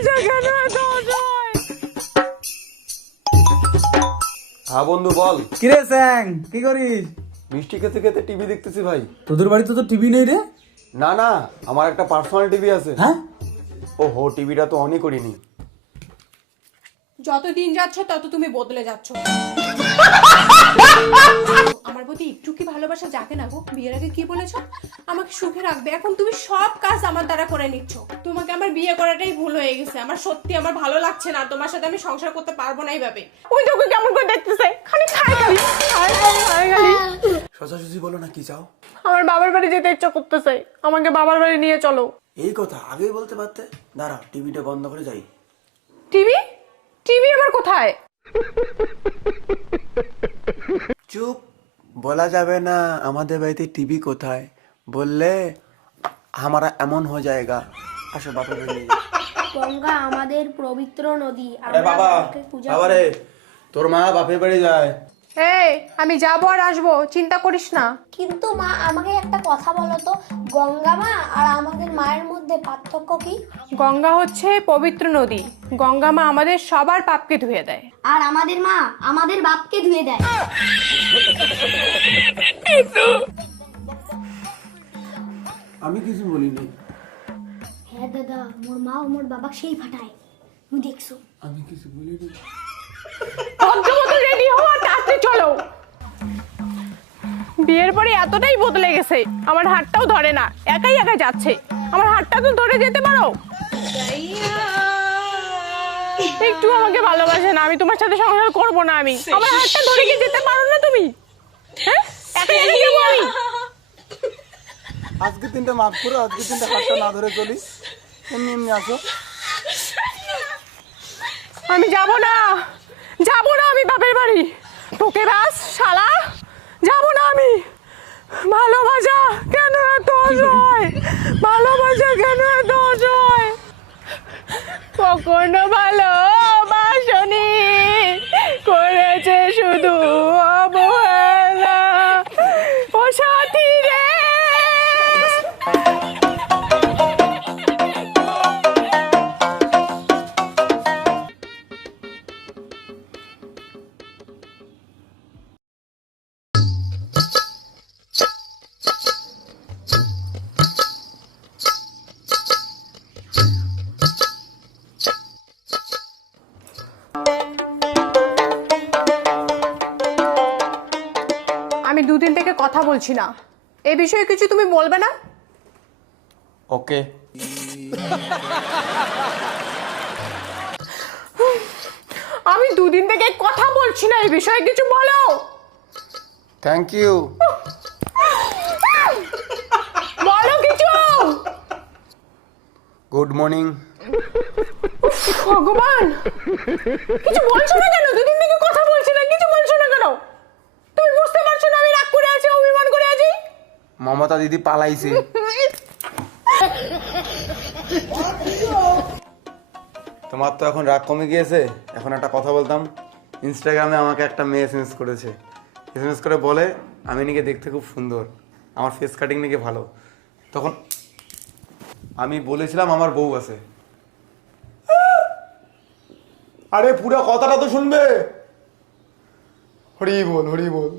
ভালোবাসা কেন এত অসহায়? হ্যাঁ বন্ধু বল। কিরে স্যাং, কি করিস? মিষ্টি খেতে খেতে টিভি দেখতেছি ভাই। তোদের বাড়িতে তো টিভি নেই রে? না না, আমার একটা পার্সোনাল টিভি আছে। হ্যাঁ, ওহো, টিভিটা তো অনই করিনি। যত দিন যাচ্ছে তত তুমি বদলে যাচ্ছ। আমার প্রতি একটু কি ভালোবাসা জাগে না গো? বিয়ের আগে কি বলেছো? আমাকে সুখে রাখবে। এখন তুমি সব কাজ আমার দ্বারা করে নিচ্ছ। তোমাকে আমার বিয়ে করাটাই ভুল হয়ে গেছে। আমার সত্যি আমার ভালো লাগছে না। তোমার সাথে আমি সংসার করতে পারবো না এইভাবে। ওই তোকে কেমন করে দেখতেছে, খালি খাই খালি খাই খাই খালি। সোজাসুজি বলো না, কি চাও? আমার বাবার বাড়ি যেতে ইচ্ছা করতেছে, আমাকে বাবার বাড়ি নিয়ে চলো। এই কথা আগেই বলতে পারতে। দাঁড়াও, টিভিটা বন্ধ করে যাই। টিভি? টিভি আবার কোথায়? চুপ, বলা যাবে না আমাদের বাড়িতে টিভি কোথায়। বললে हमारा এমন হয়ে যায়গা। আসো বাপের বাড়ি নিয়ে যাই। গঙ্গা আমাদের পবিত্র নদী। আরে বাবা, বাবা রে, তোর মা বাপের বাড়ি যায়। এই, আমি যাবো আর আসবো, চিন্তা করিস না। কিন্তু মা, আমাকে একটা কথা বলো তো, গঙ্গা মা আর আমাদের মায়ের মধ্যে পার্থক্য কি? গঙ্গা হচ্ছে পবিত্র নদী। গঙ্গা মা আমাদের সবার পাপকে ধুয়ে দেয়। আর আমাদের মা আমাদের বাপকে ধুয়ে দেয়। আমি কিছু বলিনি। হ্যাঁ দাদা, মোর মা ও মোর বাবা সেই ফাটায়, তুমি দেখছো? আমি কিছু বলিনি। ভদ্রমতো রেডি হও আর তাড়াতাড়ি চলো। বিয়ের পরে এতটাই বদলে গেছে, আমার হাতটাও ধরে না, একাই একাই যাচ্ছে। আমার হাতটা তো ধরে যেতে পারো। একটু আমাকে ভালোবাসে না, আমি তোমার সাথে সংসার করবো না। আমি আমার হাতটা ধরে কি যেতে পারো না তুমি? হ্যাঁ, একাই একাই যাবো আমি। আজকে তিনটা মাফ করো, আজকে তিনটা হাতটা না ধরে চলি। এমনি এমনি আসো। আমি যাব না, যাব না আমি বাপের বাড়ি। তোকে বাস শালা, যাব না আমি। ভালোবাসা কেন এত অসহায়? ভালোবাসা কেন এত অসহায়? কখনো ভালোবাসনি, করেছে শুধু অবহেলা। ও সাথী রে, আমি দুদিন থেকে কথা বলছি না, এ বিষয়ে কিছু তুমি বলবে না? ওকে। আমি দুদিন থেকে কথা বলছি না, এই বিষয়ে কিছু বলো। Thank you. বলো কিছু। Good morning. ভগবান, কিছু বলছো না কেন? দুদিন থেকে কথা বলছি না, কিছু বলছো না কেন? তুমি বুঝতে পারছো না আমি রাগ করে আছি, অভিমান করে আছি? মমতা দিদি পালাইছে। তোমার তো এখন রাগ কমে গিয়েছে। এখন একটা কথা বলতাম। ইনস্টাগ্রামে আমাকে একটা মেয়ে এসএমএস করেছে। এসএমএস করে বলে আমি নাকি দেখতে খুব সুন্দর, আমার ফেস কাটিং নাকি ভালো। তখন আমি বলেছিলাম আমার বউ আছে। আরে পুরো কথাটা তো শুনবে। হরি বল, হরি বল।